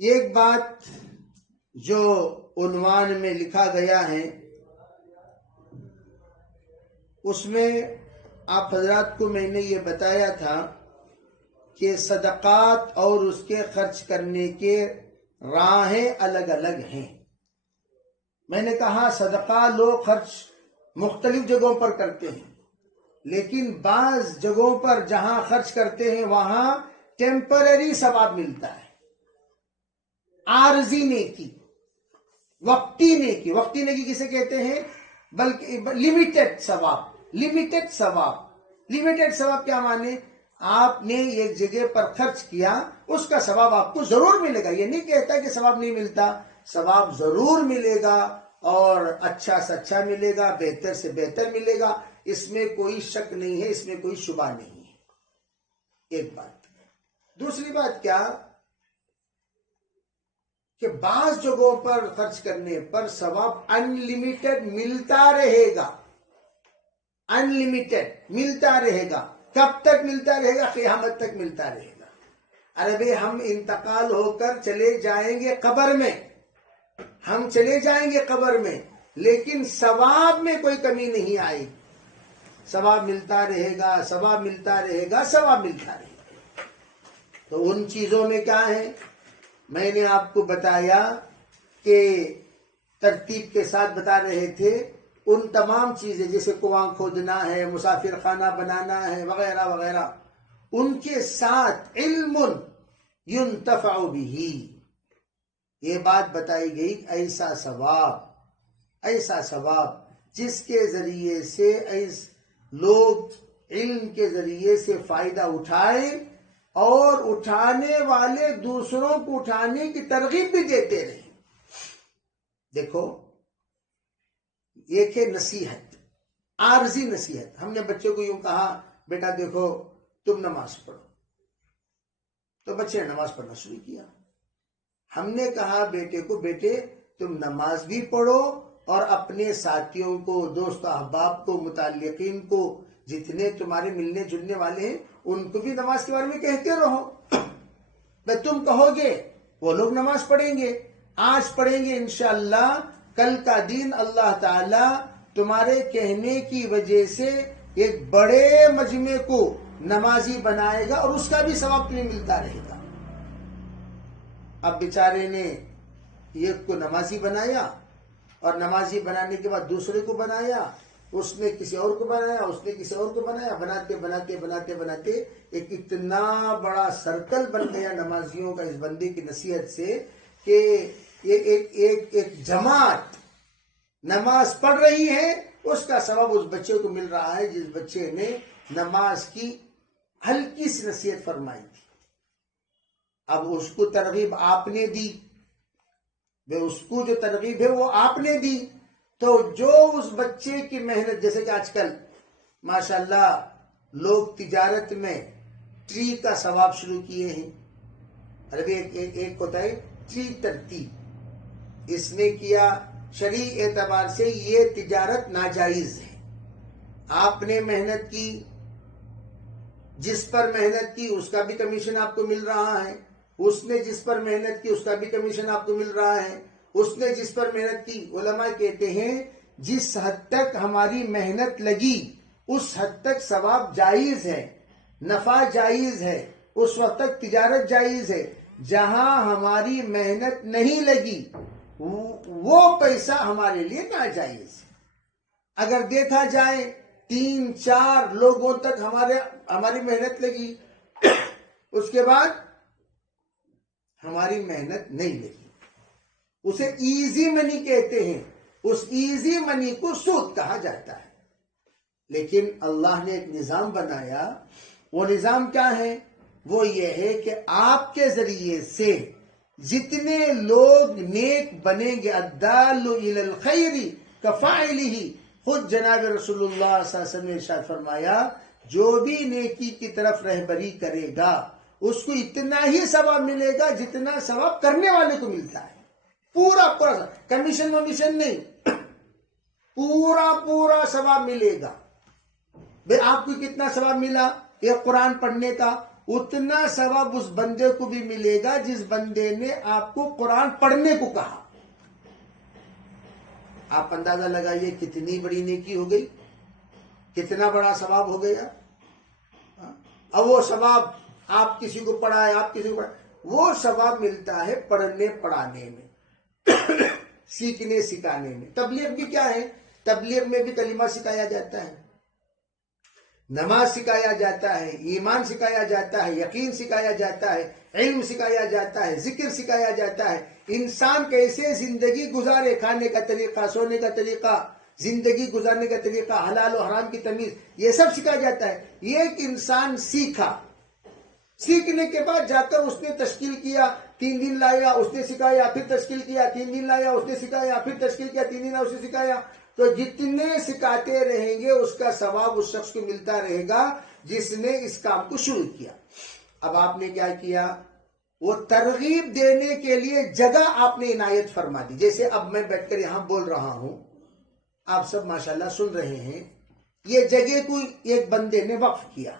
ایک بات جو عنوان میں لکھا گیا ہے اس میں آپ حضرات کو میں نے یہ بتایا تھا کہ صدقات اور اس کے خرچ کرنے کے راہیں الگ الگ ہیں۔ میں نے کہا صدقہ لوگ خرچ مختلف جگہوں پر کرتے ہیں، لیکن بعض جگہوں پر جہاں خرچ کرتے ہیں وہاں ٹیمپرری ثواب ملتا ہے، عارضی نیکی، وقتی نیکی۔ وقتی نیکی کسے کہتے ہیں؟ بلکہ لمیٹڈ ثواب۔ لمیٹڈ ثواب، لمیٹڈ ثواب کیا مانے؟ آپ نے ایک جگہ پر خرچ کیا، اس کا ثواب آپ کو ضرور ملے گا۔ یہ نہیں کہتا کہ ثواب نہیں ملتا، ثواب ضرور ملے گا، اور اچھا سے اچھا ملے گا، بہتر سے بہتر ملے گا، اس میں کوئی شک نہیں ہے، اس میں کوئی شبہ نہیں ہے۔ ایک بات۔ دوسری بات کیا کہ بعض جگہوں پر خرچ کرنے پر ثواب ان لمیٹڈ ملتا رہے گا، ان لمیٹڈ ملتا رہے گا۔ کب تک ملتا رہے گا؟ قیامت تک ملتا رہے گا۔ ارے ہم انتقال ہو کر چلے جائیں گے قبر میں، ہم چلے جائیں گے قبر میں، لیکن ثواب میں کوئی کمی نہیں آئے گی۔ ثواب ملتا رہے گا، ثواب ملتا رہے گا، ثواب ملتا رہے گا۔ تو ان چیزوں میں کیا ہے؟ میں نے آپ کو بتایا کہ ترتیب کے ساتھ بتا رہے تھے، ان تمام چیزیں جیسے کنواں کھودنا ہے، مسافر خانہ بنانا ہے، وغیرہ وغیرہ، ان کے ساتھ علم ينتفع به، یہ بات بتائی گئی، ایسا ثواب جس کے ذریعے سے لوگ علم کے ذریعے سے فائدہ اٹھائیں اور اٹھانے والے دوسروں کو اٹھانے کی ترغیب بھی دیتے رہیں۔ دیکھو، ایک ہے نصیحت، عارضی نصیحت۔ ہم نے بچے کو یوں کہا، بیٹا دیکھو تم نماز پڑھو، تو بچے نے نماز پڑھنا شروع کیا۔ ہم نے کہا بیٹے کو، بیٹے تم نماز بھی پڑھو اور اپنے ساتھیوں کو، دوست احباب کو، متعلقین کو، جتنے تمہارے ملنے جلنے والے ہیں ان کو بھی نماز کے بارے میں کہتے رہو۔ میں تم کہو گے وہ لوگ نماز پڑھیں گے، آج پڑھیں گے انشاءاللہ، کل کا دن اللہ تعالی تمہارے کہنے کی وجہ سے ایک بڑے مجمع کو نمازی بنائے گا اور اس کا بھی ثواب تمہیں ملتا رہے گا۔ اب بیچارے نے ایک کو نمازی بنایا، اور نمازی بنانے کے بعد دوسرے کو بنایا، اس نے کسی اور کو بنایا، اس نے کسی اور کو بنایا، بناتے بناتے بناتے بناتے ایک اتنا بڑا سرکل بن گیا نمازیوں کا اس بندے کی نصیحت سے کہ ایک جماعت نماز پڑھ رہی ہے، اس کا ثواب اس بچے کو مل رہا ہے جس بچے نے نماز کی ہلکی سی نصیحت فرمائی تھی۔ اب اس کو ترغیب آپ نے دی، اس کو جو ترغیب ہے وہ آپ نے دی، تو جو اس بچے کی محنت، جیسے کہ آج کل ماشاءاللہ لوگ تجارت میں ٹری کا ثواب شروع کیے ہیں۔ ابھی ایک ہوتا ہے ٹری ترتیب، اس نے کیا، شرعی اعتبار سے یہ تجارت ناجائز ہے۔ آپ نے محنت کی، جس پر محنت کی اس کا بھی کمیشن آپ کو مل رہا ہے، اس نے جس پر محنت کی اس کا بھی کمیشن آپ کو مل رہا ہے، اس نے جس پر محنت کی۔ علماء کہتے ہیں جس حد تک ہماری محنت لگی اس حد تک ثواب جائز ہے، نفع جائز ہے، اس وقت تک تجارت جائز ہے۔ جہاں ہماری محنت نہیں لگی وہ پیسہ ہمارے لیے ناجائز ہے۔ اگر دیکھا جائے 3-4 لوگوں تک ہماری محنت لگی، اس کے بعد ہماری محنت نہیں لگی، اسے ایزی منی کہتے ہیں، اس ایزی منی کو سود کہا جاتا ہے۔ لیکن اللہ نے ایک نظام بنایا، وہ نظام کیا ہے؟ وہ یہ ہے کہ آپ کے ذریعے سے جتنے لوگ نیک بنیں گے، الدال الی الخیر کفاعلہ، خود جناب رسول اللہ صلی اللہ علیہ وسلم نے ارشاد فرمایا، جو بھی نیکی کی طرف رہبری کرے گا اس کو اتنا ہی ثواب ملے گا جتنا ثواب کرنے والے کو ملتا ہے۔ پورا کمیشن ومیشن نہیں، پورا ثواب ملے گا۔ بھئی آپ کو کتنا ثواب ملا؟ ایک قرآن پڑھنے کا، اتنا ثواب اس بندے کو بھی ملے گا جس بندے نے آپ کو قرآن پڑھنے کو کہا. آپ اندازہ لگائیے کتنی بڑی نیکی ہو گئی, کتنا بڑا ثواب ہو گیا. اب وہ ثواب آپ کسی کو پڑھائے, آپ کسی کو پڑھائے, وہ ثواب ملتا ہے پڑھنے پڑھانے میں, سیکھنے سکھانے میں. تبلیغ بھی کیا ہے؟ تبلیغ میں بھی کلمہ سکھایا جاتا ہے, نماز سکھایا جاتا ہے, ایمان سکھایا جاتا ہے, یقین سکھایا جاتا ہے, علم سکھایا جاتا ہے, ذکر سکھایا جاتا ہے, انسان کیسے زندگی گزارے, کھانے کا طریقہ, سونے کا طریقہ, زندگی گزارنے کا طریقہ, حلال و حرام کی تمیز, یہ سب سکھایا جاتا ہے. یہ ایک انسان سیکھا, سیکھنے کے بعد جا کر اس نے تشکیل کیا, 3 دن لایا, اس نے سکھایا, پھر تشکیل کیا, 3 دن لایا, اس نے سکھایا, پھر تشکیل کیا, 3 دن لایا, اس نے سکھایا. تو جتنے سکھاتے رہیں گے اس کا ثواب اس شخص کو ملتا رہے گا جس نے اس کام کو شروع کیا. اب آپ نے کیا کیا؟ وہ ترغیب دینے کے لیے جگہ آپ نے عنایت فرما دی. جیسے اب میں بیٹھ کر یہاں بول رہا ہوں, آپ سب ماشاءاللہ سن رہے ہیں. یہ جگہ کو ایک بندے نے وقف کیا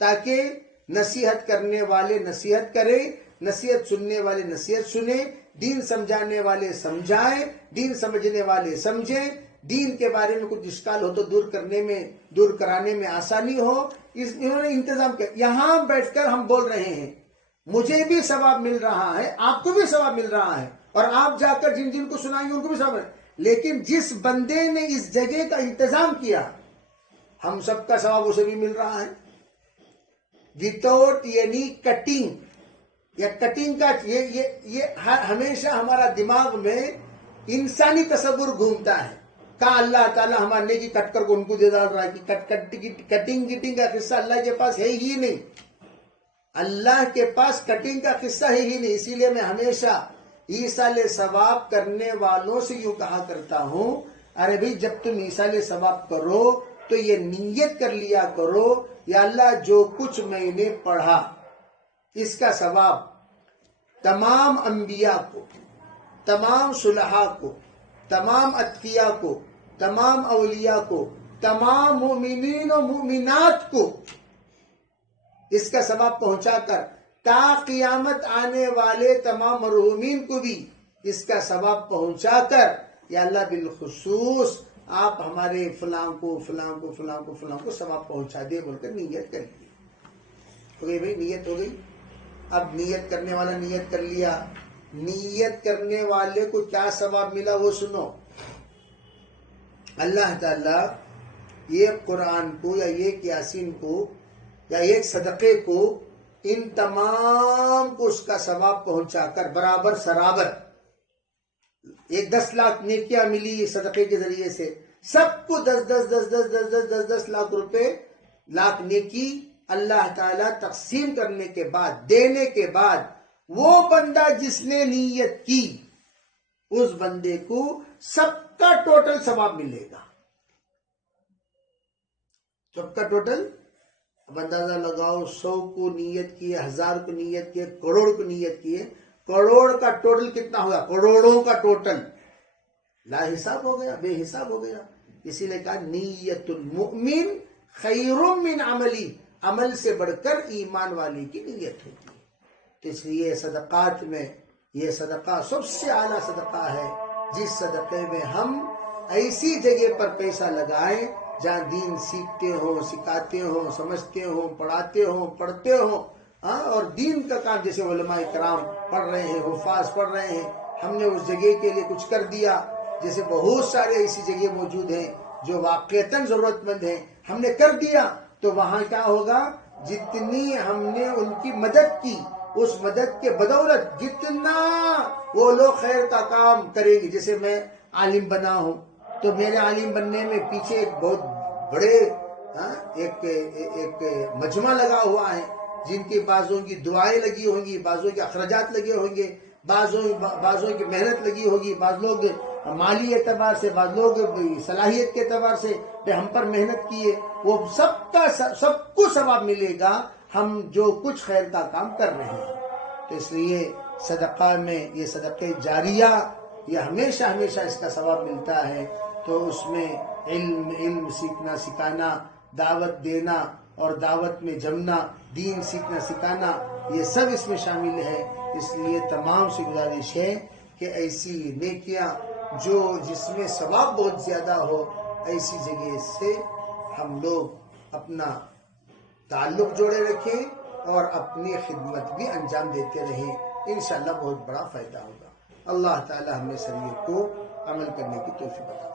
تاکہ نصیحت کرنے والے نصیحت کریں, نصیحت سننے والے نصیحت سنیں, دین سمجھانے والے سمجھائیں, دین سمجھنے والے سمجھیں, دین کے بارے میں کچھ اشکال ہو تو دور کرانے میں آسانی ہو. انہوں نے انتظام کیا. یہاں بیٹھ کر ہم بول رہے ہیں, مجھے بھی ثواب مل رہا ہے, آپ کو بھی ثواب مل رہا ہے, اور آپ جا کر جن جن کو سنائیں گے ان کو بھی ثواب. لیکن جس بندے نے اس جگہ کا انتظام کیا, ہم سب کا ثواب اسے بھی مل رہا ہے. وتاؤٹ یعنی کٹنگ, یا کٹنگ کا یہ ہمیشہ ہمارا دماغ میں انسانی تصور گھومتا ہے. کہا اللہ تعالیٰ ہمارے نیکی کٹ کر کو ان کو دے ڈال رہا ہے کہ کٹنگ گٹنگ کا قصہ اللہ کے پاس ہے ہی نہیں. اللہ کے پاس کٹنگ کا قصہ ہے ہی نہیں. اسی لیے میں ہمیشہ ایصال ثواب کرنے والوں سے یوں کہا کرتا ہوں, ارے بھائی جب تم ایصال ثواب کرو تو یہ نیت کر لیا کرو, یا اللہ جو کچھ میں نے پڑھا اس کا ثواب تمام انبیاء کو, تمام صلحاء کو, تمام اتقیاء کو, تمام اولیاء کو, تمام مومنین و مومنات کو اس کا ثواب پہنچا کر تا قیامت آنے والے تمام مرحومین کو بھی اس کا ثواب پہنچا کر, یا اللہ بالخصوص آپ ہمارے فلاں کو ثواب پہنچا دے بول کر نیت کر لی. ہو گئی بھائی, نیت ہو گئی. اب نیت کرنے والا نیت کر لیا, نیت کرنے والے کو کیا ثواب ملا وہ سنو. اللہ تعالیٰ یہ قرآن کو یا ایک یاسین کو یا ایک صدقے کو ان تمام کو اس کا ثواب پہنچا کر برابر سرابر 10 لاکھ نیکیاں ملی صدقے کے ذریعے سے, سب کو 10 لاکھ روپے لاکھ نیکی اللہ تعالیٰ تقسیم کرنے کے بعد, دینے کے بعد, وہ بندہ جس نے نیت کی اس بندے کو سب کا ٹوٹل ثواب ملے گا. سب کا ٹوٹل. اب اندازہ لگاؤ, 100 کو نیت کیے, 1000 کو نیت کیے, کروڑ کو نیت کیے, کروڑ کا ٹوٹل کتنا ہوگا؟ کروڑوں کا ٹوٹل لا حساب ہو گیا, بے حساب ہو گیا. اسی لیے کہا نیت المؤمن خیر من عملی, عمل سے بڑھ کر ایمان والے کی نیت ہوتی ہے. تو اس لیے صدقات میں یہ صدقہ سب سے اعلیٰ صدقہ ہے, جس صدقے میں ہم ایسی جگہ پر پیسہ لگائیں جہاں دین سیکھتے ہوں, سکھاتے ہوں, سمجھتے ہوں, پڑھاتے ہوں, پڑھتے ہوں, اور دین کا کام جیسے علماء کرام پڑھ رہے ہیں, حفاظ پڑھ رہے ہیں, ہم نے اس جگہ کے لیے کچھ کر دیا. جیسے بہت سارے ایسی جگہ موجود ہیں جو واقعتاً ضرورت مند ہیں, ہم نے کر دیا تو وہاں کیا ہوگا؟ جتنی ہم نے ان کی مدد کی, اس مدد کے بدولت جتنا وہ لوگ خیر کا کام کریں گے. جیسے میں عالم بنا ہوں تو میرے عالم بننے میں پیچھے ایک بہت بڑے ایک مجمع لگا ہوا ہے, جن کی بعضوں کی دعائیں لگی ہوں گی, بعضوں کے اخراجات لگے ہوں گے, بعضوں کی محنت لگی ہوگی, بعض لوگ مالی اعتبار سے, بعض لوگ صلاحیت کے اعتبار سے ہم پر محنت کیے. وہ سب کو ثواب ملے گا ہم جو کچھ خیر کا کام کر رہے ہیں. تو اس لیے صدقہ میں یہ صدقہ جاریہ یہ ہمیشہ اس کا ثواب ملتا ہے. تو اس میں علم سیکھنا سکھانا, دعوت دینا, اور دعوت میں جمنا، دین سیکھنا سکھانا، یہ سب اس میں شامل ہے۔ اس لیے تمام سے گزارش ہے کہ ایسی نیکیاں جس میں ثواب بہت زیادہ ہو، ایسی جگہ سے ہم لوگ اپنا تعلق جوڑے رکھیں اور اپنی خدمت بھی انجام دیتے رہیں، انشاءاللہ بہت بڑا فائدہ ہوگا۔ اللہ تعالی ہمیں سبھی کو عمل کرنے کی توفیق عطا فرمائے۔